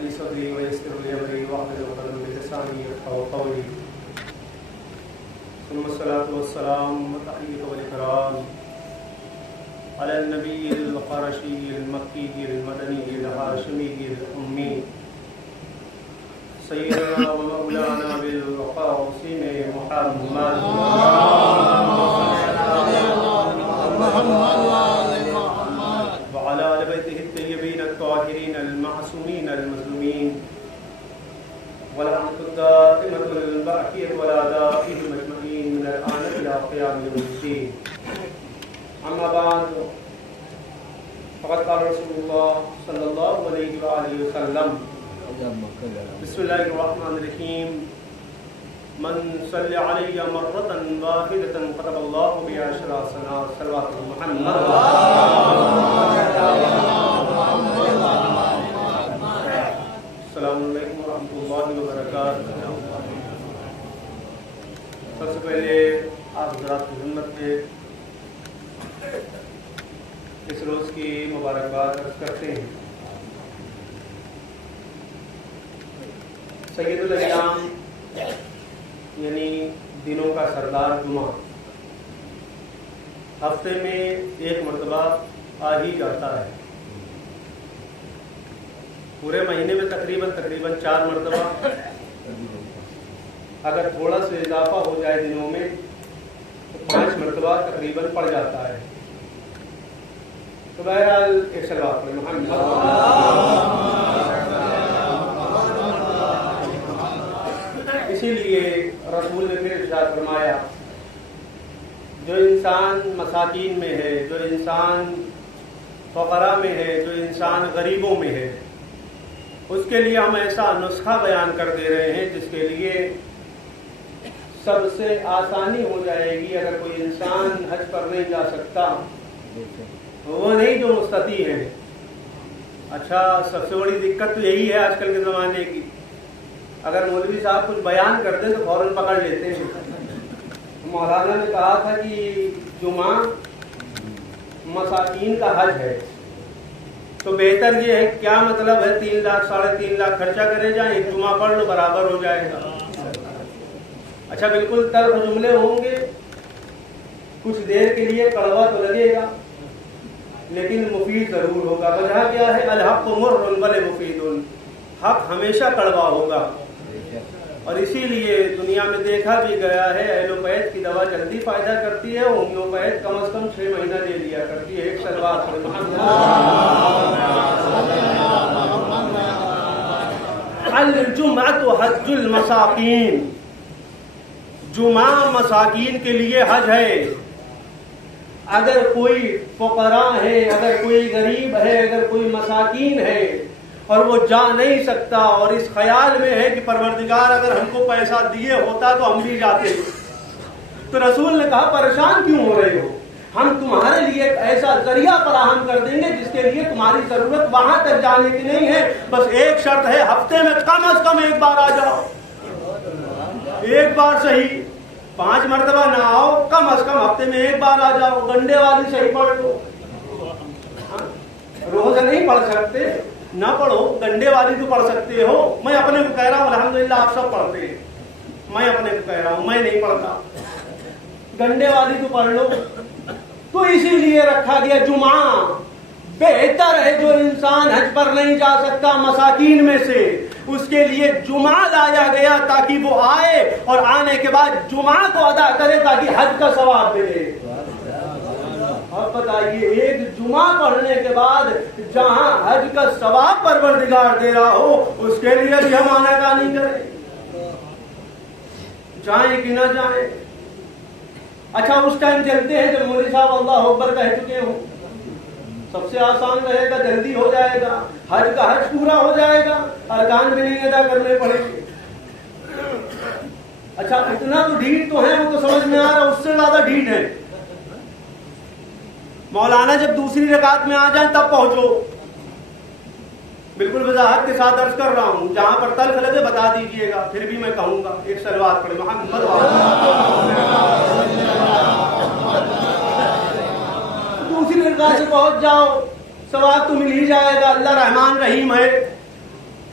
लि सदरी व यस्सिर लि अमरी वाहलुल उक़दतम मिन लिसानी यफ़क़हू क़ौली। सुम्मा अस्सलातु वस्सलाम व तहय्यतु वल इकराम अला नबिय्यिल क़ुरशिय्यिल मक्किय्यिल मदनिय्यिल हाशिमिय्यिल उम्मी सय्यदना व मौलाना बिल क़ासिम मुहम्मद वअला आलि बैतिहि अत्तय्यबीन अत्ताहिरीन अल-मअसूमीन अल-मज़लूमीन वलअनतु दाइमतुल बाक़ियतु अला दाइहिम अजमईन मिनल आन इला क़ियामिल यौमिद्दीन। अम्मा बाद फ़क़द क़ाल रसूलुल्लाह सल्लल्लाहु अलैहि व आलिहि वसल्लम बिस्मिल्लाहिर्रहमानिर्रहीम मन सल्ले अलैया मर्रतन वाहिदतन कतबल्लाहु बिहा अशरा हसनात सल्लल्लाहु मुहम्मद। अस्सलामु अलैकुम व रहमतुल्लाहि व बरकातुहू। सबसे पहले आप हज़रात की खिदमत में इस रोज़ की मुबारकबाद अर्ज़ करते हैं। सय्यदुल अय्याम यानी दिनों का सरदार जुमा हफ्ते में एक मरतबा आ ही जाता है। पूरे महीने में तकरीबन 4 मरतबा, अगर थोड़ा सा इजाफा हो जाए दिनों में तो 5 मरतबा तकरीबन पड़ जाता है। तो बहरहाल एक सलवात पढ़ें मोहम्मद। इसीलिए रसूल ने फिर इरशाद फरमाया, जो इंसान मसाकीन में है, जो इंसान फ़क़रा में है, जो इंसान गरीबों में है, उसके लिए हम ऐसा नुस्खा बयान कर दे रहे हैं जिसके लिए सबसे आसानी हो जाएगी। अगर कोई इंसान हज पर नहीं जा सकता, वो नहीं जो मुस्तती है। अच्छा, सबसे बड़ी दिक्कत तो यही है आजकल के ज़माने की, अगर मौलवी साहब कुछ बयान कर दें तो फौरन पकड़ लेते हैं। मौलाना ने कहा था कि जुमा मसाकीन का हज है, तो बेहतर ये है, क्या मतलब है 3 लाख 3.5 लाख खर्चा करे जाए, एक जुमा पढ़ लो बराबर हो जाएगा। अच्छा, बिल्कुल तल्ख जुमले होंगे, कुछ देर के लिए कड़वा तो लगेगा लेकिन मुफीद जरूर होगा। वजह क्या है? अल हक़्क़ु मुर्रुन वल मुफीदुन, हक हमेशा कड़वा होगा। और इसीलिए दुनिया में देखा भी गया है, एलोपैथ की दवा जल्दी फायदा करती है, होम्योपैथ कम से कम 6 महीना दे लिया करती है। एक सलवात अल जुमअतु हज्जुल मसाकीन, जुमा मसाकीन के लिए हज है। अगर कोई फ़क़रा है, अगर कोई गरीब है, अगर कोई मसाकीन है और वो जा नहीं सकता और इस ख्याल में है कि परवरदिगार अगर हमको पैसा दिए होता तो हम भी जाते, तो रसूल ने कहा परेशान क्यों हो रहे हो, हम तुम्हारे लिए एक ऐसा जरिया फराहम कर देंगे जिसके लिए तुम्हारी जरूरत वहां तक जाने की नहीं है। बस एक शर्त है, हफ्ते में कम से कम एक बार आ जाओ। एक बार सही, 5 मरतबा ना आओ, कम से कम हफ्ते में एक बार आ जाओ। गंडे वाली सही पढ़ लो, रोज नहीं पढ़ सकते ना पढ़ो, गंडे वाली तो पढ़ सकते हो। मैं अपने को कह रहा हूँ, अल्हम्दुलिल्लाह आप सब पढ़ते हैं, मैं अपने को कह रहा हूँ, मैं नहीं पढ़ता। गंडे वाली तो पढ़ लो। तो इसीलिए रखा गया जुमा। बेहतर है जो इंसान हज पर नहीं जा सकता मसाकीन में से, उसके लिए जुमा लाया गया ताकि वो आए और आने के बाद जुमा को अदा करे ताकि हज का सवाब मिले। अब बताइए, एक जुमा पढ़ने के बाद जहां हज का सवाब परवरदिगार दे रहा हो, उसके लिए भी हम आनाकानी करें, जाए कि ना जाए। अच्छा, उस टाइम चलते हैं जब मौलवी साहब अल्लाह अकबर कह चुके हो, सबसे आसान रहेगा, जल्दी हो जाएगा, हज का हज पूरा हो जाएगा, अरकान भी नहीं अदा करने पड़ेंगे। अच्छा, इतना तो ढीठ तो है, वो तो समझ में आ रहा, उससे ज्यादा ढीठ है। मौलाना जब दूसरी रकात में आ जाए तब पहुंचो। बिल्कुल वजाहत के साथ अर्ज कर रहा हूं, जहां पर तल्ख लगे बता दीजिएगा, फिर भी मैं कहूंगा। एक सलवात पढ़े मोहम्मद। दूसरी रकात से पहुंच जाओ, सवाब तो मिल ही जाएगा। अल्लाह रहमान रहीम है,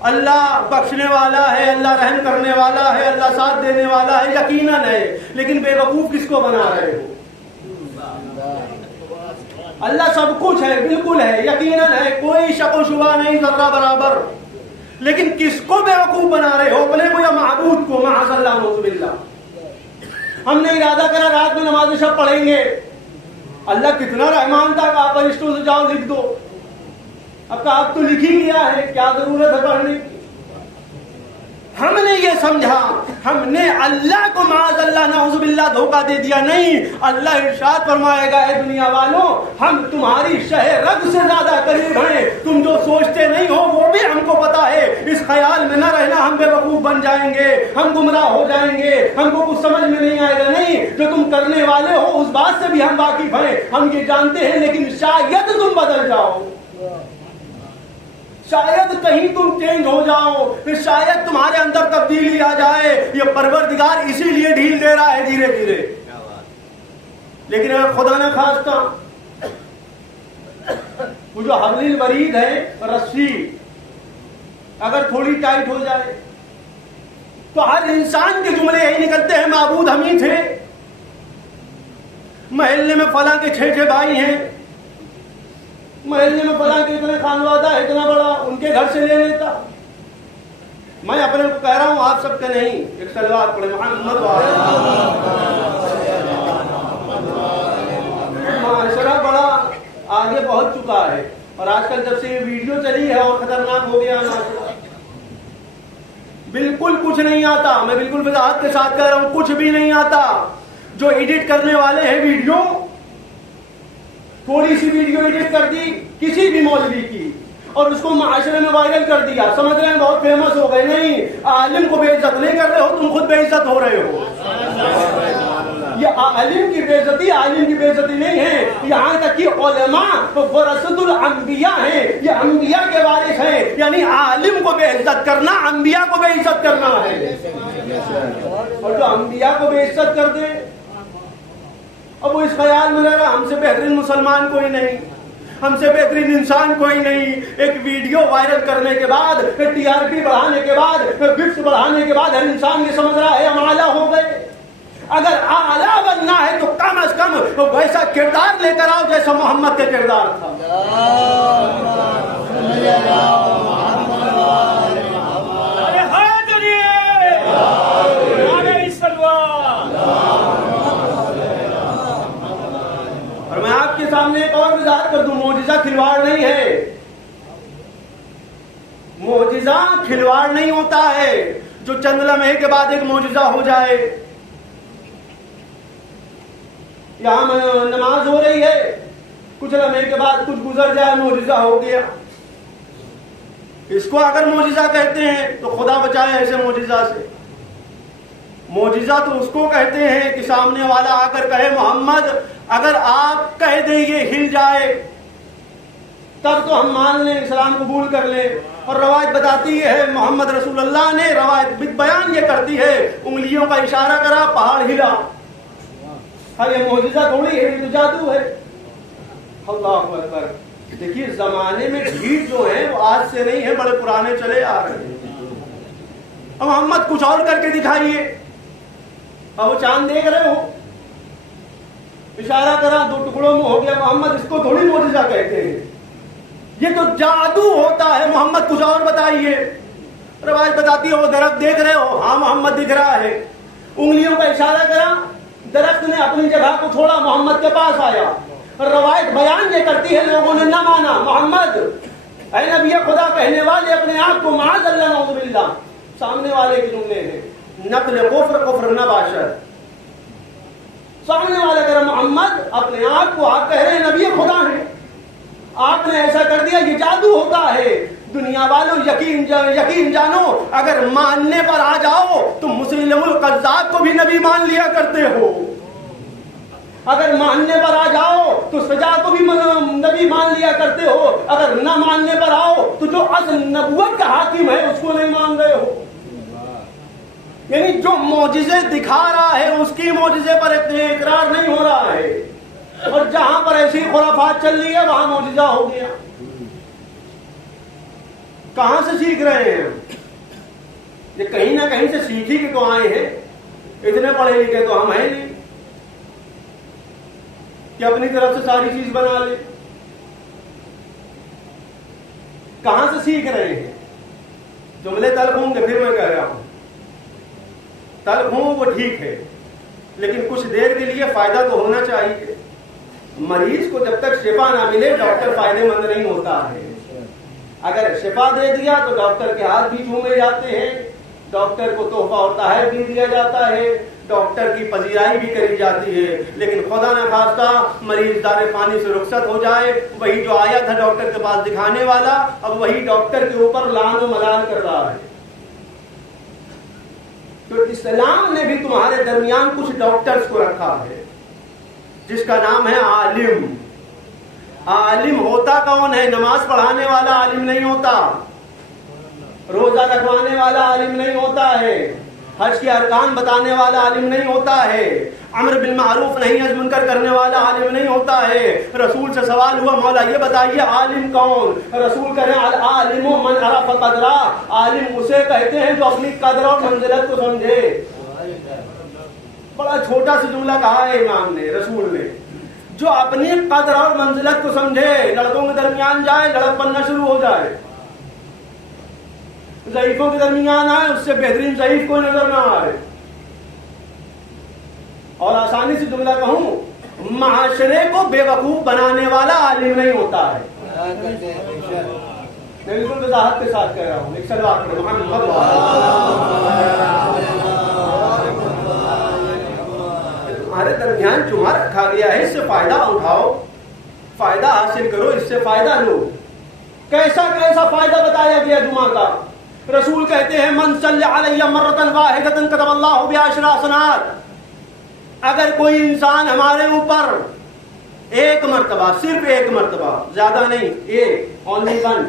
अल्लाह बख्शने वाला है, अल्लाह रहम करने वाला है, अल्लाह साथ देने वाला है, यकीनन है। लेकिन बेवकूफ किसको बना रहे हो? अल्लाह सब कुछ है, बिल्कुल है, यकीनन है, कोई शक व शुबा नहीं, जर्रा बराबर। लेकिन किसको बेवकूफ बना रहे हो? अपने को या माबूद को? माअज़ल्लाह नऊज़ुबिल्लाह। हमने इरादा करा रात में नमाज़ शब पढ़ेंगे, अल्लाह कितना रहमान था कि आप फरिश्तों से जाओ लिख दो। अब कहा आप तो लिख ही लिया है, क्या जरूरत है पढ़ने की? हमने ये समझा, हमने अल्लाह को माअज़ल्लाह नऊज़ुबिल्लाह धोखा दे दिया। नहीं, अल्लाह इरशाद फरमाएगा, है दुनिया वालों, हम तुम्हारी शह रग से ज्यादा करीब हैं। तुम जो सोचते नहीं हो वो भी हमको पता है। इस ख्याल में न रहना हम बेवकूफ बन जाएंगे, हम गुमराह हो जाएंगे, हमको कुछ समझ में नहीं आएगा। नहीं, जो तुम करने वाले हो उस बात से भी हम वाकिफ हैं, हम ये जानते हैं। लेकिन शायद तुम बदल जाओ, शायद कहीं तुम चेंज हो जाओ, फिर शायद तुम्हारे अंदर तब्दीली आ जाए। ये परवरदिगार इसीलिए ढील दे रहा है धीरे धीरे। लेकिन अगर खुदा न खास्ता वो जो हबलिल वरीद है, रस्सी अगर थोड़ी टाइट हो जाए तो हर इंसान के जुमले यही निकलते हैं, माबूद हम ही थे, महल्ले में फला के 6 भाई हैं, महल्ले में फला के इतने खानवादा है, इतना बड़ा, उनके घर से ले लेता। मैं अपने को कह रहा हूं, आप सबके नहीं। एक सलवात पढ़े मोहम्मद। माशरा बड़ा आगे पहुंच चुका है, और आजकल जब से ये वीडियो चली है और खतरनाक हो गया माशरा, बिल्कुल कुछ नहीं आता। मैं बिल्कुल वजाहत के साथ कह रहा हूं, कुछ भी नहीं आता। जो एडिट करने वाले हैं वीडियो, थोड़ी सी वीडियो एडिट कर दी किसी भी मौलवी की और उसको माशरे में वायरल कर दिया, समझ रहे हैं बहुत फेमस हो गए। नहीं, आलिम को बेइज्जत नहीं कर रहे हो, तुम खुद बेइज्जत हो रहे हो। ये आलिम की बेइज्जती आलिम की बेइज्जती नहीं है, यहाँ तक कि उलमा वरसतुल अंबिया हैं, ये अंबिया के वारिस हैं। यानी आलिम को बेइज्जत करना अंबिया को बेइज्जत करना है। और जो अंबिया को बेइज्जत कर दे, अब वो इस ख्याल में रह रहा हमसे बेहतरीन मुसलमान कोई नहीं, हमसे बेहतरीन इंसान कोई नहीं। एक वीडियो वायरल करने के बाद, टीआरपी बढ़ाने के बाद, व्यूज बढ़ाने के बाद हर इंसान ये समझ रहा है हम आला हो गए। अगर आला बनना है तो कम से कम तो वैसा किरदार लेकर आओ जैसा मोहम्मद का किरदार था। और मैं आपके सामने एक और वजाहत कर दूं, मोजिजा खिलवाड़ नहीं है। मोजिजा खिलवाड़ नहीं होता है जो चंद लम्हे के बाद एक मोजिजा हो जाए। यहां नमाज हो रही है, कुछ लम्हे के बाद कुछ गुजर जाए, मोजिजा हो गया। इसको अगर मोजिजा कहते हैं तो खुदा बचाए ऐसे मोजिजा से। मोजिजा तो उसको कहते हैं कि सामने वाला आकर कहे मोहम्मद अगर आप कह दें ये हिल जाए तब तो हम मान लें, इस्लाम कबूल कर लें। और रवायत बताती है, मोहम्मद रसूलुल्लाह ने रवायत बयान ये करती है, उंगलियों का इशारा करा, पहाड़ हिला। ये मोजिजा थोड़ी है, ये तो जादू है। अल्लाहु अकबर। देखिए जमाने में ढीठ जो है वो आज से नहीं है, बड़े पुराने चले आ रहे हैं। अब मोहम्मद कुछ और करके दिखाइए। अब वो चांद देख रहे हो, इशारा करा, 2 टुकड़ों में हो गया मोहम्मद, इसको थोड़ी मोजिजा कहते हैं, ये तो जादू होता है। मोहम्मद कुछ और बताइए। रवायत बताती है वो दरख्त देख रहे हो, हाँ मोहम्मद दिख रहा है, उंगलियों का इशारा करा, दरख्त ने अपनी जगह को छोड़ा, मोहम्मद के पास आया। रवायत बयान ये करती है लोगों ने न माना, मोहम्मद ऐ नबी खुदा कहने वाले अपने आप को माअज़ल्लाह नऊज़ुबिल्लाह, सामने वाले के जुमले हैं, नक़्ल कुफ्र न बाशर। सामने वाले कह रहा मोहम्मद अपने आप को आप कह रहे हैं नबी खुदा है, आपने ऐसा कर दिया, ये जादू होता है। दुनिया वालों यकीन जानो, अगर मानने पर आ जाओ तो मुसैलिमुल कज़्ज़ाब को भी नबी मान लिया करते हो। अगर मानने पर आ जाओ तो सजा को भी नबी मान लिया करते हो। अगर न मानने पर आओ तो जो असल नबुवत का हाकिम है उसको नहीं मान रहे हो। यानी जो मौजिज़े दिखा रहा है उसकी मौजिज़े पर इकरार नहीं हो रहा है, और जहां पर ऐसी खुराफात चल रही है वहां मौजिज़ा हो गया। कहां से सीख रहे हैं? ये कहीं ना कहीं से सीख ही के तो आए हैं। इतने पढ़े लिखे तो हम हैं नहीं कि अपनी तरफ से सारी चीज बना ले। कहां से सीख रहे हैं? जुमले तल्ख होंगे, फिर मैं कह रहा हूं तल्ख हो वो ठीक है, लेकिन कुछ देर के लिए फायदा तो होना चाहिए। मरीज को जब तक शिफा ना मिले डॉक्टर फायदेमंद नहीं होता है। अगर शिफा दे दिया तो डॉक्टर के हाथ भी चूमे जाते हैं, डॉक्टर को तोहफा और तहर भी दिया जाता है, डॉक्टर की पजीराई भी करी जाती है। लेकिन खुदा न खास्ता मरीज दारे पानी से रुखसत हो जाए, वही जो आया था डॉक्टर के पास दिखाने वाला, अब वही डॉक्टर के ऊपर लान व मलाल कर रहा है। तो इस्लाम ने भी तुम्हारे दरमियान कुछ डॉक्टर्स को रखा है जिसका नाम है आलिम। आलिम होता कौन है? नमाज पढ़ाने वाला आलिम नहीं होता, रोजा रखवाने वाला आलिम नहीं होता है, हज के अरकान बताने वाला आलिम नहीं होता है, अम्र बिल मारूफ नहीं हज मुनकर करने वाला आलिम नहीं होता है। रसूल से सवाल हुआ, मौला ये बताइए आलिम कौन? रसूल करें आलिम मन अरफ कदरा, आलिम उसे कहते हैं जो अपनी कदर और मंजिलत को समझे। बड़ा छोटा सा जुमला कहा है इमाम ने, रसूल ने, जो अपनी कदर और मंजिलत को समझे। लड़कों के दरमियान जाए लड़क बनना शुरू हो जाए, ज़ईफों के दरमियान आए उससे बेहतरीन ज़ईफ कोई नजर ना आए। और आसानी से जुमला कहूं, माशरे को बेवकूफ बनाने वाला आलिम नहीं होता है। मैं बिल्कुल वजाहत के साथ कह रहा हूं। एक सलवात पढ़ो, तुम्हारे दरमियान जुमा रखा गया है, इससे फायदा उठाओ, फायदा हासिल करो, इससे फायदा लो। कैसा कैसा फायदा बताया गया जुमा का? रसूल कहते हैं मन सल्ला अलैया मर्रतन वाहिदतन कतबल्लाहु बिअशरा हसनात। अगर कोई इंसान हमारे ऊपर एक मर्तबा, सिर्फ एक मर्तबा, ज्यादा नहीं, एक, ओनली वन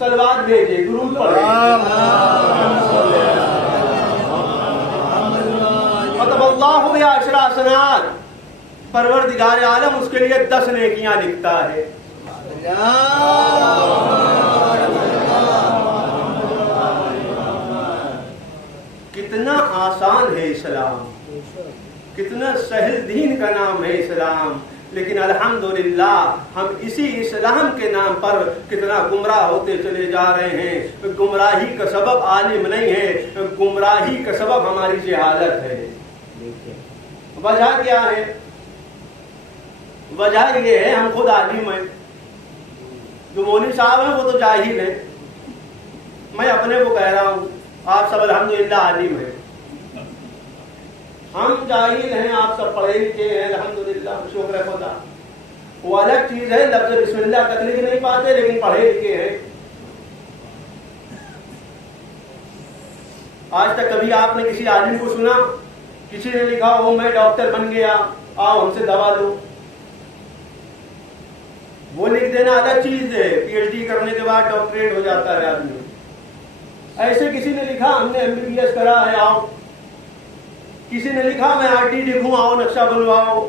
सलवात भेजे, दुरूद पढ़े, कतबल्लाहु बिअशरा हसनात, परवरदिगार आलम उसके लिए 10 नेकियां लिखता है। कितना आसान है इस्लाम, कितना सहल दीन का नाम है इस्लाम। लेकिन अल्हम्दुलिल्लाह हम इसी इस्लाम के नाम पर कितना गुमराह होते चले जा रहे हैं। गुमराही का सबब आलिम नहीं है, गुमराही का सबब हमारी जहालत है। वजह क्या है? वजह ये है हम खुद आलिम हैं, जो मौलवी साहब हैं वो तो जाहिल हैं। मैं अपने को कह रहा हूं, आप सब अल्हम्दुलिल्लाह आलिम हैं, हम जाहिल हैं, आप सब पढ़े लिखे हैं अल्हम्दुलिल्लाह, शुक्र खुदा। वो अलग चीज है, लफ्ज़ बिस्मिल्लाह तक लिख नहीं पाते लेकिन पढ़े लिखे हैं। आज तक कभी आपने किसी आलिम को सुना किसी ने लिखा हो मैं डॉक्टर बन गया, आओ हमसे दवा लो? वो लिख देना अलग चीज है, पीएचडी करने के बाद डॉक्टरेट हो जाता है आदमी। ऐसे किसी ने लिखा हमने एमबीबीएस करा है, आओ। किसी ने लिखा मैं आरटीडी हूं, आओ नक्शा बनवाओ।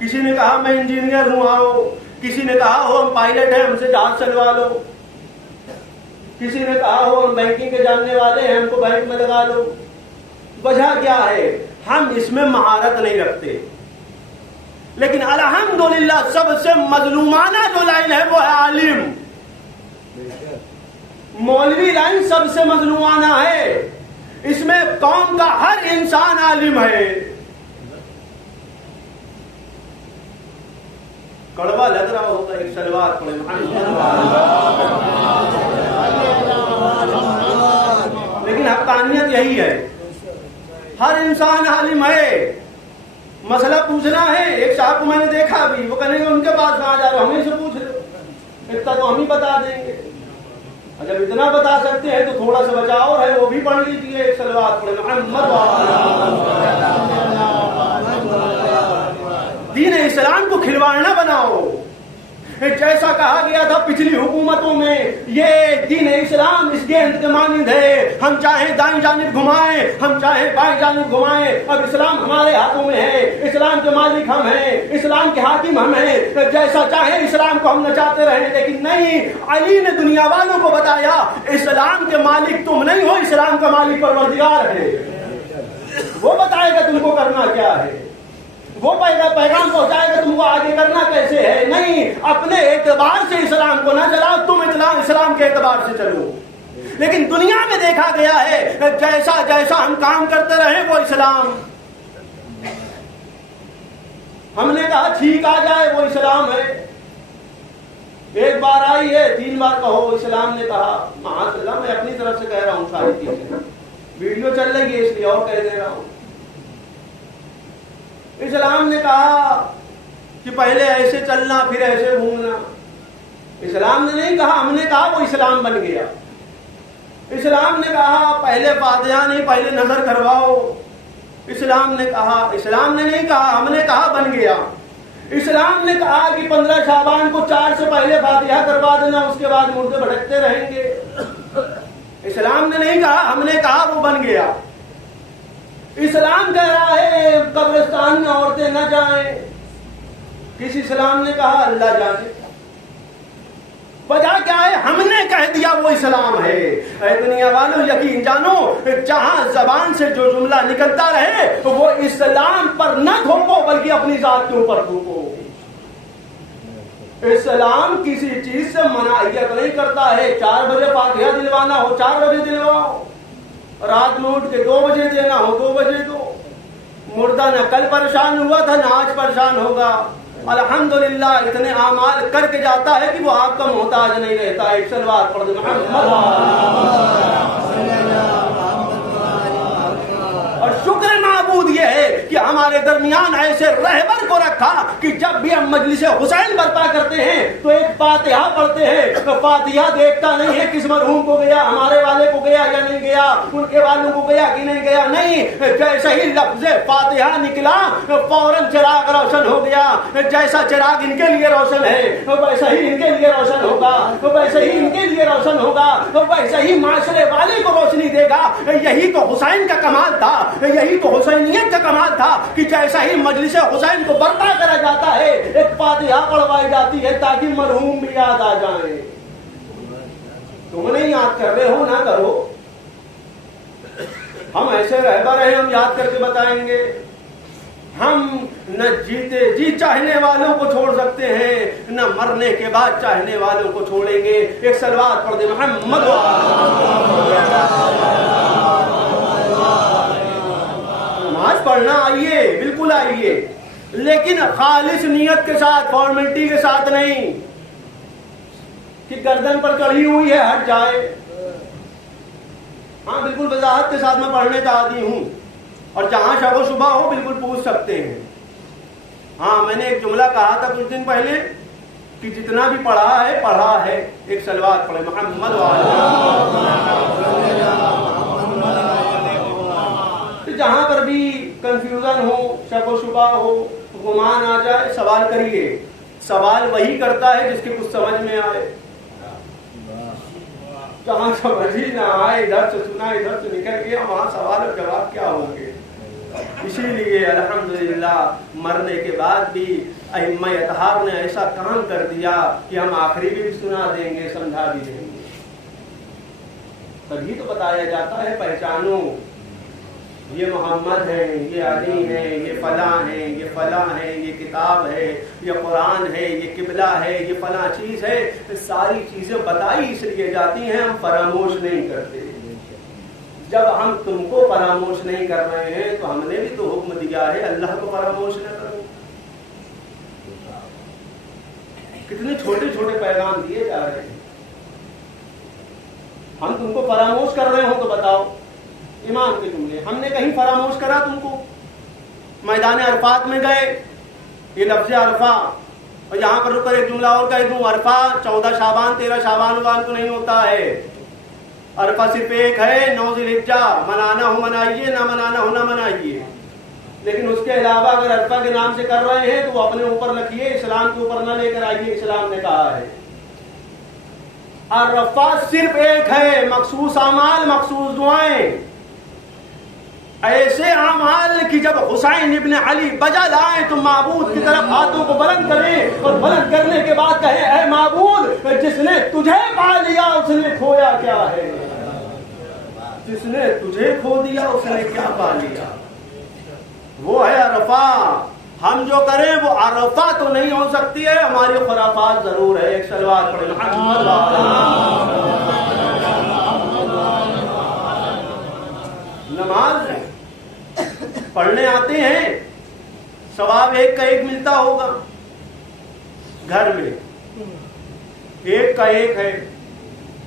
किसी ने कहा मैं इंजीनियर हूं, आओ। किसी ने कहा हो हम पायलट हैं, हमसे जहाज चलवा लो। किसी ने कहा हो हम बैंकिंग के जानने वाले हैं, हमको बैंक में लगा लो। वजह क्या है? हम इसमें महारत नहीं रखते। लेकिन अल्हम्दुलिल्लाह सबसे मजलूमाना जो लाइन है वो है आलिम। मौलवी लाइन सबसे मजलूमाना है, इसमें कौम का हर इंसान आलिम है। कड़वा लग रहा होगा, एक सलवार पढ़े, लेकिन हक्कानियत यही है, हर इंसान आलिम है। मसला पूछना है, एक साहब को मैंने देखा अभी, वो कहेंगे उनके पास कहाँ जा रहे हो, हमें से पूछ लो, इतना तो हम ही बता देंगे। जब इतना बता सकते हैं तो थोड़ा सा बचाव है, वो भी पढ़ लीजिए, एक सलवात पढ़े। दीन इस्लाम को खिलवाड़ ना बनाओ, जैसा कहा गया था पिछली हुकूमतों में, ये दीन इस्लाम इस गेंद के मानिंद है, हम चाहे दाईं जानिब घुमाएं, हम चाहे बाईं जानिब घुमाएं, अब इस्लाम हमारे हाथों में है, इस्लाम के मालिक हम हैं, इस्लाम के हाकिम हम हैं, जैसा चाहे इस्लाम को हम नचाते रहे। लेकिन नहीं, अली ने दुनिया वालों को बताया इस्लाम के मालिक तुम नहीं हो, इस्लाम का मालिक परवरदिगार है, वो बताएगा तुमको करना क्या है, वो पैगाम पहुंचाएगा तुमको आगे करना कैसे है। नहीं, अपने एतबार से इस्लाम को ना चलाओ, तुम इस्लाम के एतबार से चलो। लेकिन दुनिया में देखा गया है जैसा जैसा हम काम करते रहे वो इस्लाम, हमने कहा ठीक आ जाए वो इस्लाम है, एक बार आई है 3 बार कहो, इस्लाम ने कहा माशाअल्लाह, मैं अपनी तरफ से कह रहा हूँ, सारी चीजें वीडियो चल रही है इसलिए और कह दे रहा हूं। इस्लाम ने कहा कि पहले ऐसे चलना फिर ऐसे घूमना, इस्लाम ने नहीं कहा, हमने कहा, वो इस्लाम बन गया। इस्लाम ने कहा पहले फातिहा नहीं, पहले नजर करवाओ, इस्लाम ने कहा, इस्लाम ने नहीं कहा, हमने कहा, बन गया। इस्लाम ने कहा कि 15 शाबान को 4 से पहले फातिहा करवा देना, उसके बाद मुर्दे भटकते रहेंगे। इस्लाम ने नहीं कहा, हमने कहा, वो बन गया। इस्लाम कह रहा है कब्रिस्तान में औरतें न जाएं, किस इस्लाम ने कहा, अल्लाह जाने। वजह क्या है, हमने कह दिया वो इस्लाम है। दुनिया वालों यकीन जानो, जहां जबान से जो जुमला निकलता रहे तो वो इस्लाम पर न थोपो, बल्कि अपनी जात के ऊपर थोपो। इस्लाम किसी चीज से मनाहियत नहीं करता है। 4 बजे फातिहा दिलवाना हो 4 बजे दिलवाओ, रात में उठ के 2 बजे देना हो 2 बजे दो। मुर्दा न कल परेशान हुआ था, न आज परेशान होगा। अल्हम्दुलिल्लाह इतने आमाल करके जाता है कि वो आपका मोहताज नहीं रहता है। सलवात पढ़ दो और शुक्र माबूद ये है कि हमारे दरमियान ऐसे रहबर को रखा कि जब भी हम मजलिस हुसैन बर्पा करते हैं तो एक फातिहा पढ़ते हैं, तो फातिहा देखता नहीं है किस मरहूम को गया, हमारे वाले को गया या नहीं गया, उनके वालों को गया कि नहीं गया। नहीं, जैसे ही लफ्ज़ फातिहा निकला फौरन चिराग रोशन हो गया। जैसा चिराग इनके लिए रोशन है वैसा ही इनके लिए रोशन होगा, वैसे ही इनके लिए रोशन होगा, वैसे ही माशरे वाले को रोशनी देगा। यही तो हुसैन का कमाल था, यही तो हुसैनियत का कमाल था कि जैसा ही मजलिस हुसैन को बर्पा करा जाता है एक फातिहा पढ़वाई जाती है ताकि मरहूम भी याद आ जाए। तुम नहीं याद कर रहे हो, ना करो, हम ऐसे रहबर हैं, हम याद करके बताएंगे। हम न जीते जी चाहने वालों को छोड़ सकते हैं, न मरने के बाद चाहने वालों को छोड़ेंगे। एक सलवात पढ़ दे मोहम्मद। नमाज पढ़ना आइए, बिल्कुल आइए, लेकिन खालिस नियत के साथ, फॉर्मेलिटी के साथ नहीं कि गर्दन पर चढ़ी हुई है हट जाए। हाँ, बिल्कुल वजाहत के साथ मैं पढ़ने का आदी हूं और जहां शबो शुबा हो बिल्कुल पूछ सकते हैं। हाँ, मैंने एक जुमला कहा था कुछ दिन पहले कि जितना भी पढ़ा है। एक सलवात पढ़े मोहम्मद। जहां पर भी कंफ्यूजन हो, शको शुबा हो, गुमान आ जाए, सवाल करिए। सवाल वही करता है जिसके कुछ समझ में आए। जहां समझ ही ना आए, इधर से सुना इधर से निकल गया, वहां सवाल और जवाब क्या होंगे। इसीलिए अल्हम्दुलिल्लाह मरने के बाद भी अइम्मा अतहार ने ऐसा काम कर दिया कि हम आखिरी भी सुना देंगे, समझा भी देंगे। तभी तो बताया जाता है पहचानो, ये मोहम्मद है, ये अली है, ये फला है, ये फला है, ये किताब है, ये कुरान है, ये किबला है, ये फला चीज है। तो सारी चीजें बताई इसलिए जाती हैं, हम फरामोश नहीं करते। जब हम तुमको फरामोश नहीं कर रहे हैं तो हमने भी तो हुक्म दिया है अल्लाह को फरामोश न करो। कितने छोटे छोटे पैगाम दिए जा रहे हैं, हम तुमको फरामोश कर रहे हो तो बताओ। इमाम के जुमले हमने कहीं फरामोश करा तुमको? मैदान अरफात में गए, ये लफ्ज़ अरफा, और यहाँ पर रुकर एक जुमला और कह दूं, अरफा 14 शाबान 13 शाबान वाल को नहीं होता है। अरफा सिर्फ एक है, 9 ज़िलहिज्जा। मनाना हो मनाइए, ना मनाना हो ना मनाइए। लेकिन उसके अलावा अगर अरफा के नाम से कर रहे हैं तो वो अपने ऊपर रखिए, इस्लाम के ऊपर न लेकर आइए। इस्लाम ने कहा है अरफा सिर्फ एक है, मखसूस अमाल, मखसूस दुआएं, ऐसे अमाल कि जब हुसैन इब्न अली बजा लाए तो माबूद की तरफ हाथों को बुलंद करें और बुलंद करने के बाद कहे ऐ माबूद, जिसने तुझे पा लिया उसने खोया क्या है, जिसने तुझे खो दिया उसने क्या पा लिया। वो है अरफा। हम जो करें वो अरफा तो नहीं हो सकती है, हमारी खुराफात जरूर है। एक सलवात पढ़े नमाज पढ़ने आते हैं, सवाब एक का एक मिलता होगा। घर में एक का एक है,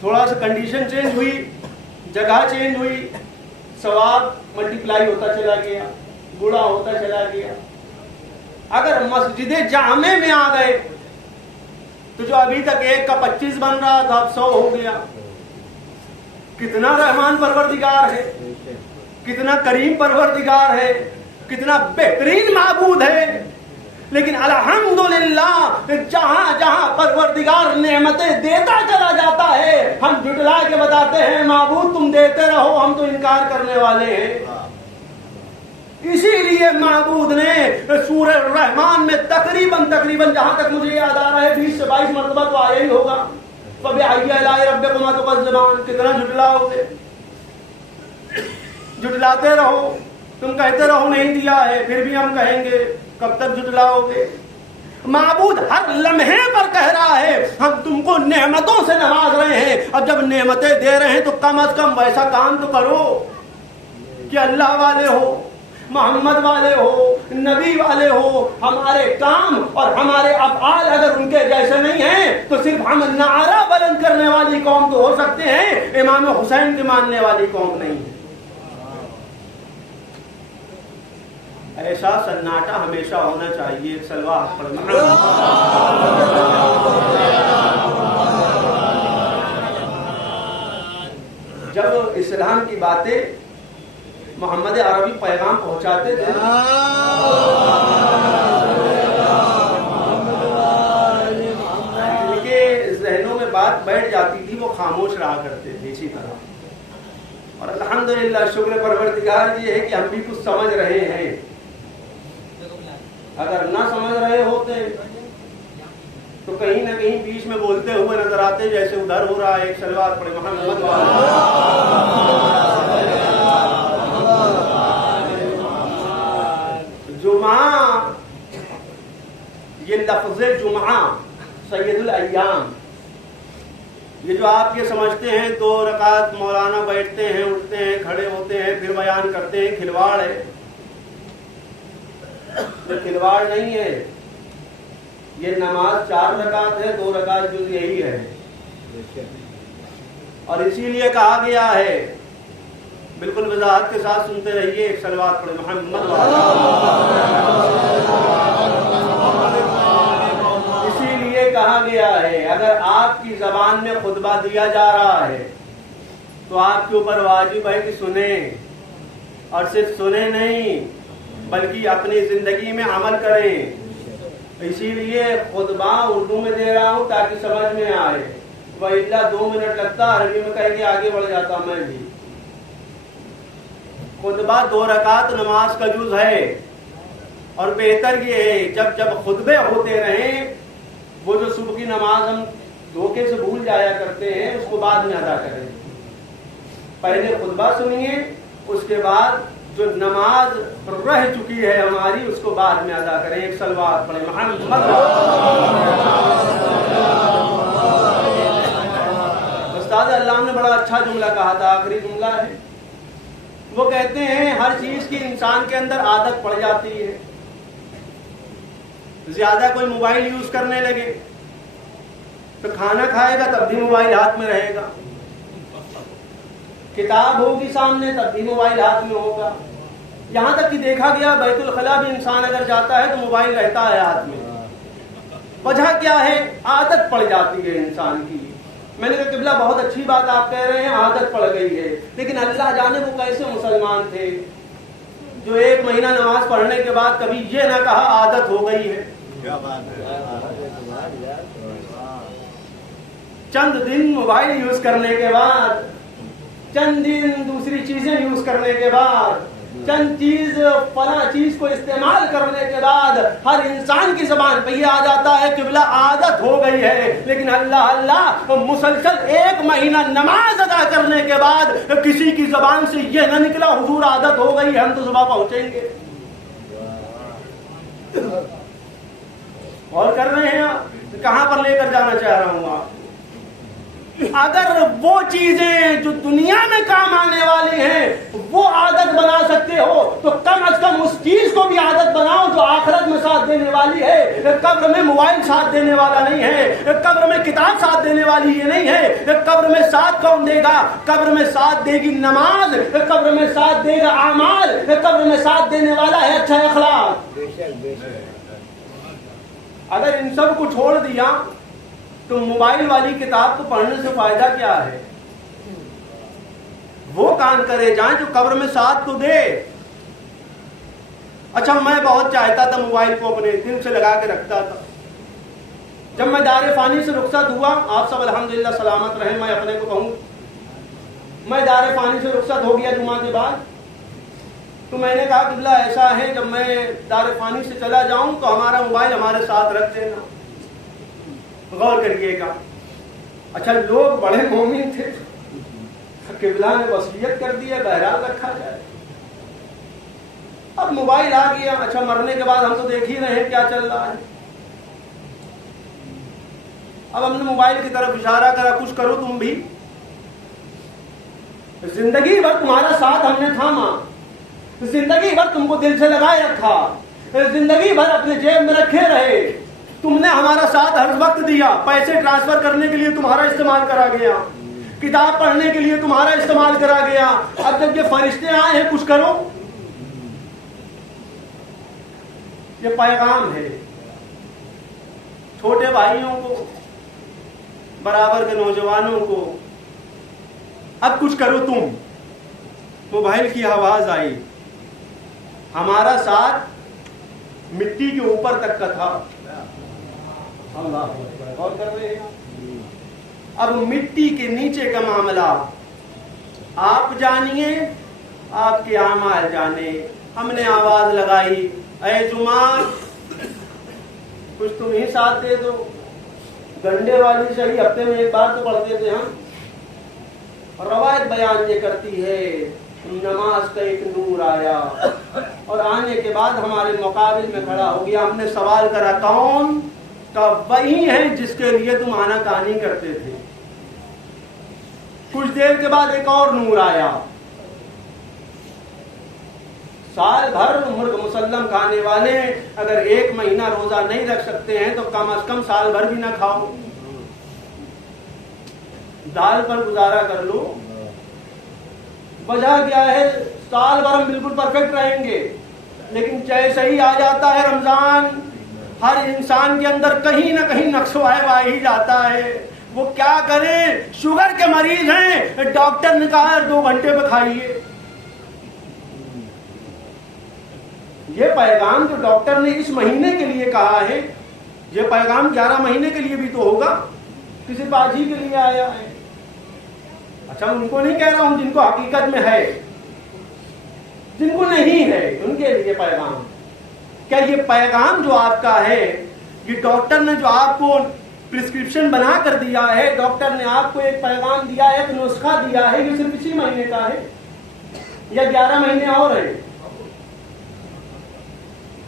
थोड़ा सा कंडीशन चेंज हुई, जगह चेंज हुई, सवाब मल्टीप्लाई होता चला गया, गुणा होता चला गया। अगर मस्जिद जामे में आ गए तो जो अभी तक एक का 25 बन रहा था अब 100 हो गया। कितना रहमान परवरदिगार है, कितना करीम परवरदिगार है, कितना बेहतरीन माबूद है। लेकिन अल्हम्दुलिल्लाह जहां जहां परवरदिगार नेमतें देता चला जाता है, हम जुटला के बताते हैं माबूद तुम देते रहो, हम तो इनकार करने वाले हैं। इसीलिए माबूद ने सूरह रहमान में तकरीबन जहां तक मुझे याद आ रहा है 20 से 22 मरतबा तो आया ही होगा। कितना जुटलाओगे, जुटलाते रहो, तुम कहते रहो नहीं दिया है, फिर भी हम कहेंगे कब तक जुटलाओगे। माबूद हर लम्हे पर कह रहा है हम तुमको नेमतों से नवाज रहे हैं, अब जब नेमतें दे रहे हैं तो कम अज कम वैसा काम तो करो कि अल्लाह वाले हो, मोहम्मद वाले हो, नबी वाले हो। हमारे काम और हमारे अफ़आल अगर उनके जैसे नहीं हैं तो सिर्फ हम नारा बुलंद करने वाली कौम तो हो सकते हैं, इमाम हुसैन की मानने वाली कौम नहीं है। ऐसा सन्नाटा हमेशा होना चाहिए। एक सलवात पढ़ना। जब इस्लाम की बातें मोहम्मद अरबी पैगाम पहुंचाते थे उनके जहनों में बात बैठ जाती थी, वो खामोश रहा करते थे इसी तरह। और अल्हम्दुलिल्लाह शुक्र परवरदिगार जी है कि हम भी कुछ समझ रहे हैं। अगर ना समझ रहे होते तो कहीं ना कहीं बीच में बोलते हुए नजर आते, जैसे उधर हो रहा है। एक सलवात पढ़े मोहम्मद जुमा, ये लफ्ज़ जुमा सैयदुल अय्याम, ये जो आप ये समझते हैं 2 रकात मौलाना बैठते हैं, उठते हैं, खड़े होते हैं, फिर बयान करते हैं, खिलवाड़ है। तो खिलवाड़ नहीं है, ये नमाज 4 रकात है, 2 रकात जो यही है। और इसीलिए कहा गया है, बिल्कुल वजाहत के साथ सुनते रहिए। एक सलवात पढ़े मोहम्मद। इसीलिए कहा गया है अगर आपकी जबान में खुतबा दिया जा रहा है तो आपके ऊपर वाजिब है कि सुने, और सिर्फ सुने नहीं बल्कि अपनी जिंदगी में अमल करें। इसीलिए खुतबा उर्दू में दे रहा हूं ताकि समझ में आए, वह 2 मिनट लगता, अरबी में कह के आगे बढ़ जाता मैं भी। खुतबा 2 रकात नमाज का जुज है, और बेहतर ये है जब जब खुतबे होते रहें, वो जो सुबह की नमाज हम धोखे से भूल जाया करते हैं उसको बाद में अदा करें। पहले खुतबा सुनिए, उसके बाद जो नमाज रह चुकी है हमारी उसको बाद में अदा करें। एक सलवात पढ़े मोहम्मद। उस्ताद अल्लाह ने बड़ा अच्छा जुमला कहा था, आखिरी जुमला है। वो कहते हैं हर चीज की इंसान के अंदर आदत पड़ जाती है। ज्यादा कोई मोबाइल यूज करने लगे तो खाना खाएगा तब भी मोबाइल हाथ में रहेगा, किताब होगी सामने तब भी मोबाइल हाथ में होगा। यहां तक कि देखा गया बैतुल खला भी इंसान अगर जाता है तो मोबाइल रहता है हाथ में। वजह क्या है? आदत पड़ जाती है इंसान की। मैंने कहा किबला बहुत अच्छी बात आप कह रहे हैं, आदत पड़ गई है, लेकिन अल्लाह जाने वो कैसे मुसलमान थे। जो 1 महीना नमाज पढ़ने के बाद कभी ये ना कहा आदत हो गई है। क्या बात है। चंद दिन मोबाइल यूज करने के बाद, चंद दिन दूसरी चीजें यूज करने के बाद, चंद चीज फला चीज को इस्तेमाल करने के बाद हर इंसान की जबान पे ये आ जाता है कि बिला आदत हो गई है। लेकिन अल्लाह अल्लाह मुसलसल 1 महीना नमाज अदा करने के बाद किसी की जबान से ये न निकला हुजूर आदत हो गई है, हम तो सुबह पहुंचेंगे। और कर रहे हैं आप, कहां पर लेकर जाना चाह रहा हूं आप। अगर वो चीजें जो दुनिया में काम आने वाली हैं वो आदत बना सकते हो तो कम से कम उस चीज को भी आदत बनाओ जो आखिरत में साथ देने वाली है। कब्र में मोबाइल साथ देने वाला नहीं है, कब्र में किताब साथ देने वाली ये नहीं है। कब्र में साथ कौन देगा? कब्र में साथ देगी नमाज, कब्र में साथ देगा आमाल, कब्र में साथ देने वाला है अच्छा अखलाक। अगर इन सब को छोड़ दिया तो मोबाइल वाली किताब को पढ़ने से फायदा क्या है? वो काम करे जाए जो कब्र में साथ तो दे। अच्छा, मैं बहुत चाहता था मोबाइल को अपने दिल से लगा के रखता था। जब मैं दारे फानी से रुखसत हुआ, आप सब अल्हम्दुलिल्लाह सलामत रहे, मैं अपने को कहूं, मैं दारे फानी से रुखसत हो गया जुमा के बाद, तो मैंने कहा किबला ऐसा है जब मैं दारे फानी से चला जाऊं तो हमारा मोबाइल हमारे साथ रख देना। गौर करिएगा। अच्छा, लोग बड़े मोमिन थे, किबला ने वसीयत कर दिया बहरहाल रखा जाए। अब मोबाइल आ गया। अच्छा, मरने के बाद हम तो देख ही रहे हैं क्या चल रहा है। अब हमने मोबाइल की तरफ इशारा करा, कुछ करो तुम भी। जिंदगी भर तुम्हारा साथ हमने थामा, जिंदगी भर तुमको दिल से लगाए रखा, जिंदगी भर अपने जेब में रखे रहे, तुमने हमारा साथ हर वक्त दिया। पैसे ट्रांसफर करने के लिए तुम्हारा इस्तेमाल करा गया, किताब पढ़ने के लिए तुम्हारा इस्तेमाल करा गया। अब जब ये फरिश्ते आए हैं कुछ करो। ये पैगाम है छोटे भाइयों को, बराबर के नौजवानों को, अब कुछ करो तुम। मोबाइल की आवाज आई, हमारा साथ मिट्टी के ऊपर तक का था। अल्लाह और कर रहे हैं। अब मिट्टी के नीचे का मामला आप जानिए, आपके आमाल जाने। हमने आवाज लगाई, ऐ जुमा कुछ तुम ही साथ दे दो। गंडे वाली सही हफ्ते में एक बार तो पढ़ते थे हम। रवायत बयान ये करती है नमाज का एक नूर आया और आने के बाद हमारे मुकाबिल में खड़ा हो गया। हमने सवाल करा कौन? का वही है जिसके लिए तुम आनाकानी करते थे। कुछ देर के बाद एक और नूर आया। साल भर मुर्ग मुसल्लम खाने वाले अगर 1 महीना रोजा नहीं रख सकते हैं तो कम से कम साल भर भी ना खाओ, दाल पर गुजारा कर लो। वजह क्या है? साल भर हम बिल्कुल परफेक्ट रहेंगे, लेकिन जैसे ही आ जाता है रमजान, हर इंसान के अंदर कहीं ना कहीं नक्शो आ ही जाता है। वो क्या करे? शुगर के मरीज हैं, डॉक्टर ने कहा 2 घंटे में खाइए। ये पैगाम जो डॉक्टर ने इस महीने के लिए कहा है, ये पैगाम 11 महीने के लिए भी तो होगा, किसी बाजी के लिए आया है। अच्छा, उनको नहीं कह रहा हूं जिनको हकीकत में है, जिनको नहीं है उनके लिए पैगाम। क्या ये पैगाम जो आपका है, ये डॉक्टर ने जो आपको प्रिस्क्रिप्शन बना कर दिया है, डॉक्टर ने आपको एक पैगाम दिया है, एक नुस्खा दिया है, ये सिर्फ इसी महीने का है या 11 महीने और है?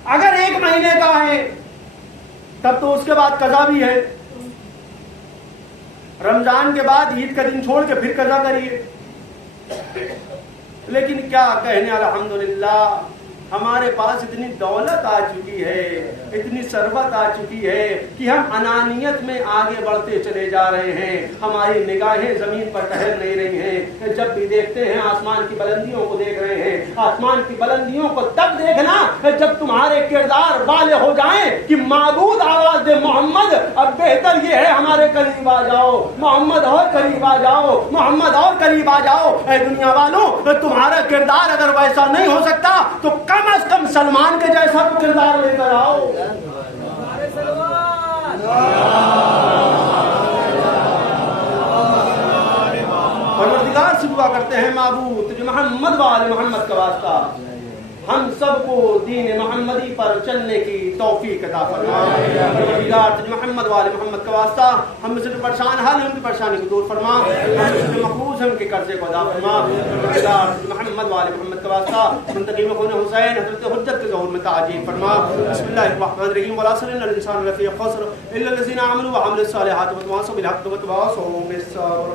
अगर 1 महीने का है तब तो उसके बाद कज़ा भी है। रमजान के बाद ईद का दिन छोड़ के फिर कज़ा करिए। लेकिन क्या कहने, अल्हम्दुलिल्लाह हमारे पास इतनी दौलत आ चुकी है, इतनी शरबत आ चुकी है कि हम अनानियत में आगे बढ़ते चले जा रहे हैं। हमारी निगाहें जमीन पर ठहर नहीं रही हैं। जब भी देखते हैं आसमान की बुलंदियों को देख रहे हैं। आसमान की बुलंदियों को तब देखना जब तुम्हारे किरदार वाले हो जाएं कि माबूद आवाज दे मोहम्मद, अब बेहतर ये है हमारे करीब आ जाओ मोहम्मद, और करीब आ जाओ मोहम्मद, और करीब आ जाओ। ऐ दुनिया वालों, तुम्हारा किरदार अगर वैसा नहीं हो सकता तो कम से कम सलमान के जैसा तो किरदार लेकर आओ। परवरदिगार से दुआ करते हैं माबूद तुझे मोहम्मद वाले मोहम्मद का वास्ता हम सबको दीन मोहम्मदी पर चलने की तौफीक अता फरमा। परवरदिगार तुझे मोहम्मद वाले मोहम्मद का वास्ता हम में से परेशान हाल है उनकी परेशानी को दूर फरमा, हम मखबूज है उनके कर्जे को अदा फरमा। परवरदिगार तुझे मोहम्मद वाले मोहम्मद का वास्ता मुंतकी में खून हुसैन हज़रत हुज्जत के ज़हूर में ताजील फरमा। बिस्मिल्लाहिर्रहमानिर्रहीम वल अस्र इन्नल इंसान लफ़ी ख़ुस्र इल्ला लज़ीना आमनू व अमिलुस सालिहात व तवासौ बिल हक़्क़ि व तवासौ बिस सब्र।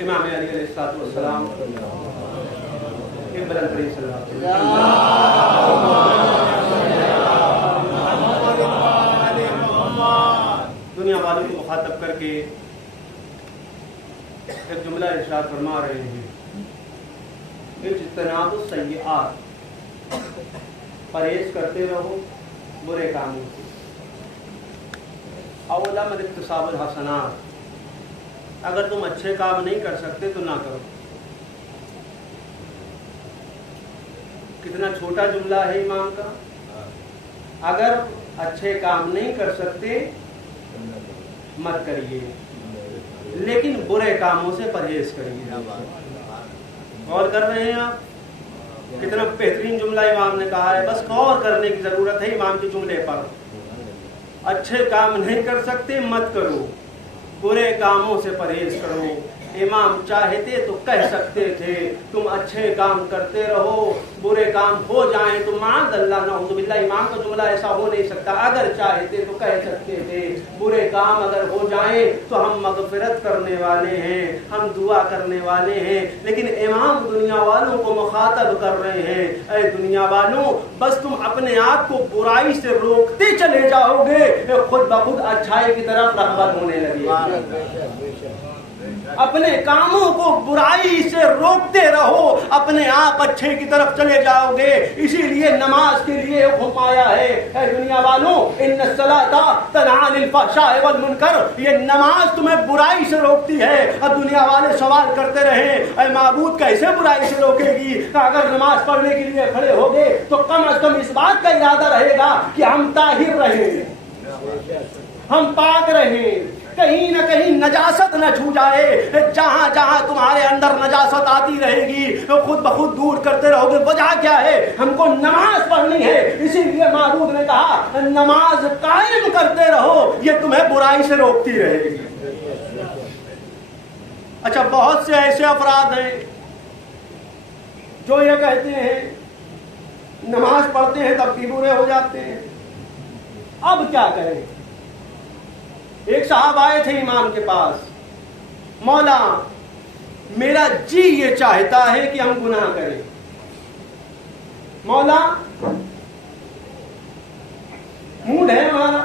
इमाम अली अलैहिस्सलाम इब्न करीम सल्लल्लाहु अलैहि वसल्लम दुनिया वालों को मुखातब करके एक जुमला इरशाद फरमा रहे हैं, इज्तनाबुस सय्यिआत, परहेज करते रहो बुरे कामों से। औला मन इक्तिसाबुल हसनात, अगर तुम अच्छे काम नहीं कर सकते तो ना करो। कितना छोटा जुमला है इमाम का। अगर अच्छे काम नहीं कर सकते मत करिए, लेकिन बुरे कामों से परहेज करिए। गौर कर रहे हैं आप, कितना बेहतरीन जुमला इमाम ने कहा है। बस गौर करने की जरूरत है इमाम के जुमले पर। अच्छे काम नहीं कर सकते मत करो, बुरे कामों से परहेज करो। इमाम चाहते तो कह सकते थे तुम अच्छे काम करते रहो, बुरे काम हो जाएं तो माअज़ल्लाह नऊज़ुबिल्लाह, इमाम का जुमला ऐसा हो नहीं सकता। अगर चाहते तो कह सकते थे, बुरे काम अगर हो जाएं तो हम मग़फ़िरत करने वाले हैं, हम दुआ करने वाले हैं। लेकिन इमाम दुनिया वालों को मुखातब कर रहे हैं, ऐ दुनिया वालों, बस तुम अपने आप को बुराई से रोकते चले जाओगे, खुद ब खुद अच्छाई की तरफ रग़बत होने लगेगी। अपने कामों को बुराई से रोकते रहो, अपने आप अच्छे की तरफ चले जाओगे। इसीलिए नमाज के लिए हुक्म आया है दुनिया वालों, इन्नस्सलाता तन्हा अनिल फ़हशाइ वल मुनकर, ये नमाज तुम्हें बुराई से रोकती है। अब दुनिया वाले सवाल करते रहे, ऐ माबूद कैसे बुराई से रोकेगी? अगर नमाज पढ़ने के लिए खड़े होगे तो कम से कम इस बात का इरादा रहेगा कि हम ताहिर रहें, हम पाक रहें, कहीं न कहीं नजासत न छू जाए। जहां जहां तुम्हारे अंदर नजासत आती रहेगी तो खुद ब खुद दूर करते रहोगे। वजह क्या है? हमको नमाज पढ़नी है, इसीलिए माबूद ने कहा नमाज कायम करते रहो, ये तुम्हें बुराई से रोकती रहेगी। अच्छा, बहुत से ऐसे अफराद हैं जो ये कहते हैं नमाज पढ़ते हैं तब भी बुरे हो जाते हैं। अब क्या करें? एक साहब आए थे इमाम के पास, मौला मेरा जी ये चाहता है कि हम गुनाह करें। मौला मूड है हमारा,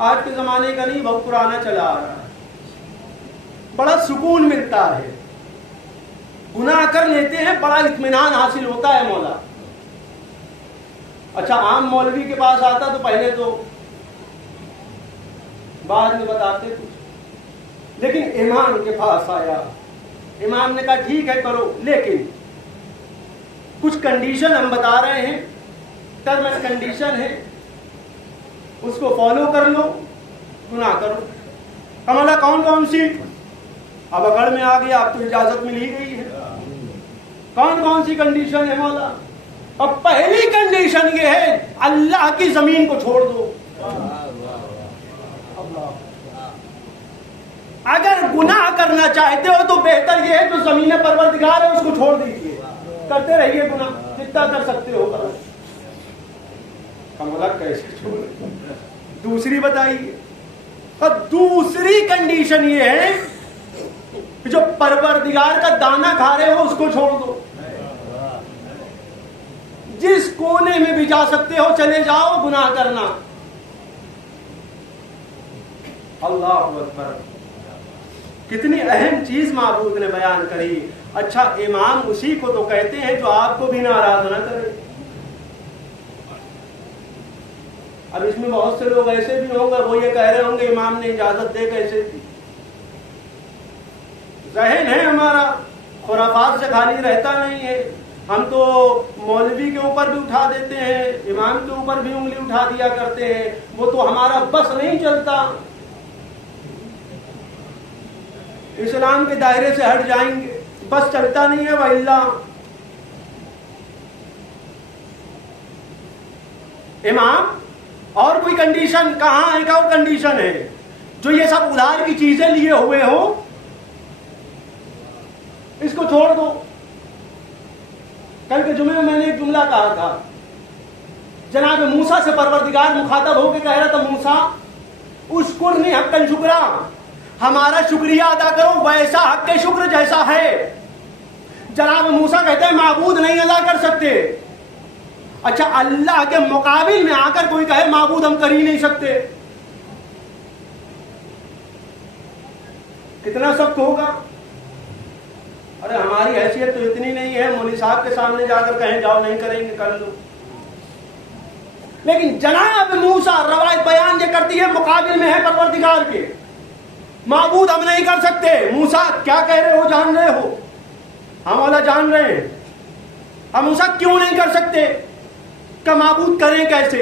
आज के जमाने का नहीं, बहुत पुराना चला आ रहा है, बड़ा सुकून मिलता है, गुनाह कर लेते हैं, बड़ा इत्मीनान हासिल होता है मौला। अच्छा, आम मौलवी के पास आता तो पहले तो बाद में बताते कुछ, लेकिन इमाम के पास आया, इमाम ने कहा ठीक है करो, लेकिन कुछ कंडीशन हम बता रहे हैं, टर्म एंड कंडीशन है, उसको फॉलो कर लो, गुनाह करो। कमला कौन कौन सी? अब अकड़ में आ गया, अब तो इजाजत मिल ही गई है। कौन कौन सी कंडीशन है मौला? अब पहली कंडीशन ये है, अल्लाह की जमीन को छोड़ दो। अगर गुनाह करना चाहते हो तो बेहतर ये है जो जमीन परवरदिगार है उसको छोड़ दीजिए, करते रहिए गुनाह, जितना कर सकते हो करो। कमला कैसे छोड़? दूसरी बताइए। और दूसरी कंडीशन ये है जो परवरदिगार का दाना खा रहे हो उसको छोड़ दो। जिस कोने में भी जा सकते हो चले जाओ, गुनाह करना। अल्लाह अकबर, कितनी अहम चीज माबूद ने बयान करी। अच्छा, इमाम उसी को तो कहते हैं जो आपको भी नाराज न करे। अब इसमें बहुत से लोग ऐसे भी होंगे, वो ये कह रहे होंगे इमाम ने इजाजत दे कैसे दी। जहन है हमारा खुराफात से खाली रहता नहीं है। हम तो मौलवी के ऊपर भी उठा देते हैं, इमाम के ऊपर भी उंगली उठा दिया करते हैं। वो तो हमारा बस नहीं चलता, इस्लाम के दायरे से हट जाएंगे, बस चलता नहीं है। वल्ला इमाम और कोई कंडीशन कहां है? क्या और कंडीशन है जो ये सब उधार की चीजें लिए हुए हो इसको छोड़ दो। कल के जुमे में मैंने एक जुमला कहा था, जनाब मूसा से परवरदिगार मुखातब होकर कह रहा था, मूसा उश्कुरनी हक्कन शुक्रा, हमारा शुक्रिया अदा करो वैसा हक के शुक्र जैसा है। जनाब मूसा कहते हैं माबूद नहीं अदा कर सकते। अच्छा, अल्लाह के मुकाबिल में आकर कोई कहे माबूद हम कर ही नहीं सकते, कितना सख्त होगा। अरे हमारी हैसियत तो इतनी नहीं है मौलवी साहब के सामने जाकर कहें जाओ नहीं करेंगे कर लो। लेकिन जनाब मूसा रवायत बयान ये करती है मुकाबिल में है परवरदिगार के, माबूद हम नहीं कर सकते। मूसा क्या कह रहे हो जान रहे हो? हम वाला जान रहे हैं। हम मूसा क्यों नहीं कर सकते? क्या माबूद करें कैसे?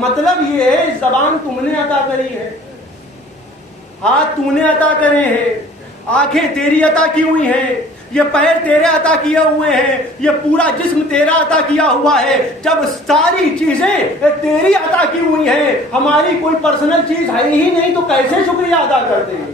मतलब ये है जबान तुमने अता करी है, हाथ तूने अता करे हैं, आंखें तेरी अता की हुई हैं, ये पैर तेरे अता किए हुए हैं, ये पूरा जिस्म तेरा अता किया हुआ है। जब सारी चीजें तेरी अता की हुई हैं, हमारी कोई पर्सनल चीज है ही नहीं, तो कैसे शुक्रिया अदा करते हैं?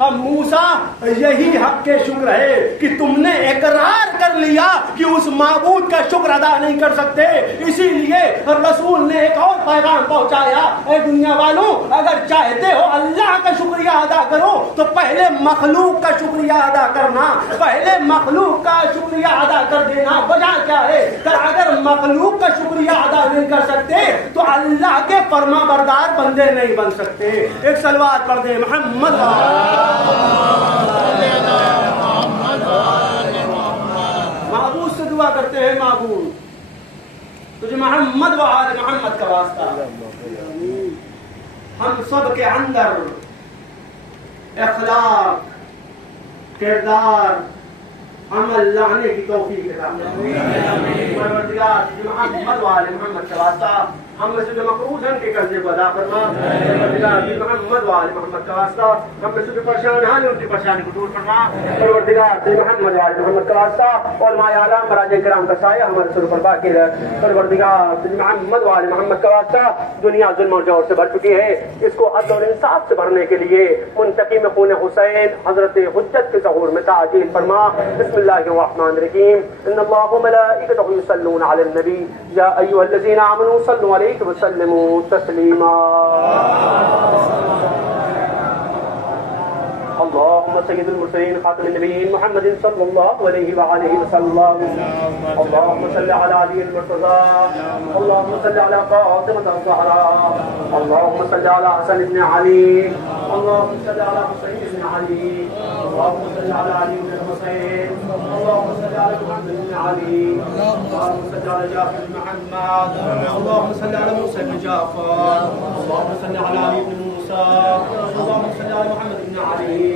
अब मूसा यही हक के शुक्र है कि तुमने इकरार कर लिया कि उस माबूद का शुक्र अदा नहीं कर सकते। इसीलिए रसूल ने एक और पैगाम पहुंचाया, ऐ दुनिया वालों, अगर चाहते हो अल्लाह का शुक्रिया अदा करो तो पहले मखलूक का शुक्रिया अदा करना, पहले मखलूक का शुक्रिया अदा कर देना। वजह क्या है? अगर मखलूक का शुक्रिया अदा नहीं कर सकते तो अल्लाह के फरमाबरदार बंदे नहीं बन सकते। एक सलवात पढ़ दे मोहम्मद। महबूब से दुआ करते हैं, महबूब तुझे मोहम्मद व आले मोहम्मद का वास्ता, हम सब के अंदर इखलाक, किरदार, अमल लाने की तौफीक अता फरमा। परवरदिगार तुझे मोहम्मद व आले मोहम्मद का वास्ता, हम में से जो मकरूज हैं उनके कर्जे को अदा फरमा। परवरदिगार तुझे मोहम्मद व आले मोहम्मद का वास्ता, हम में से जो परेशान हैं उनकी परेशानी को दूर फरमा। परवरदिगार तुझे मोहम्मद व आले मोहम्मद का वास्ता और माए आलम मराजे किराम का साया हमारे सर पर बाकी रहे। परवरदिगार तुझे मोहम्मद व आले मोहम्मद का वास्ता, दुनिया जुल्म और जौर से भर चुकी है, इसको अदल और इंसाफ से भरने के लिए मुंतकिम खून हुसैन हजरत हुज्जत के ज़हूर में ताजील फरमा। बिस्मिल्लाहिर्रहमानिर्रहीम। इन्नल्लाह व मलाइकतहु युसल्लूना अलन नबी या अय्युहल्लज़ीना आमनू सल्लु अलैहि व सल्लिमू तस्लीमा। अल्लाहुम्मा सय्यिदुल मुरसलीन खातिमुन नबिय्यीन मुहम्मदिन सल्लल्लाहु अलैहि व आलिहि वसल्लम। अल्लाहुम्मा सल्लि अला अलील मुर्तज़ा, अल्लाहुम्मा सल्लि अला फ़ातिमा ज़हरा, अल्लाहुम्मा सल्लि अला हसन इब्न अली, अल्लाहुम्मा सल्लि अला हुसैन इब्न अली, अल्लाहुम्मा सल्लि अला अली इब्न हुसैन, अल्लाहुम्मा सल्लि अला मुहम्मद इब्न अली, अल्लाहुम्मा सल्लि अला जाफर इब्न मुहम्मद, अल्लाहुम्मा सल्लि अला मूसा इब्न जाफर, अल्लाहुम्मा सल्लि अला अली इब्न मूसा, अल्लाहुम्मा सल्लि अला मुहम्मद इब्न अली,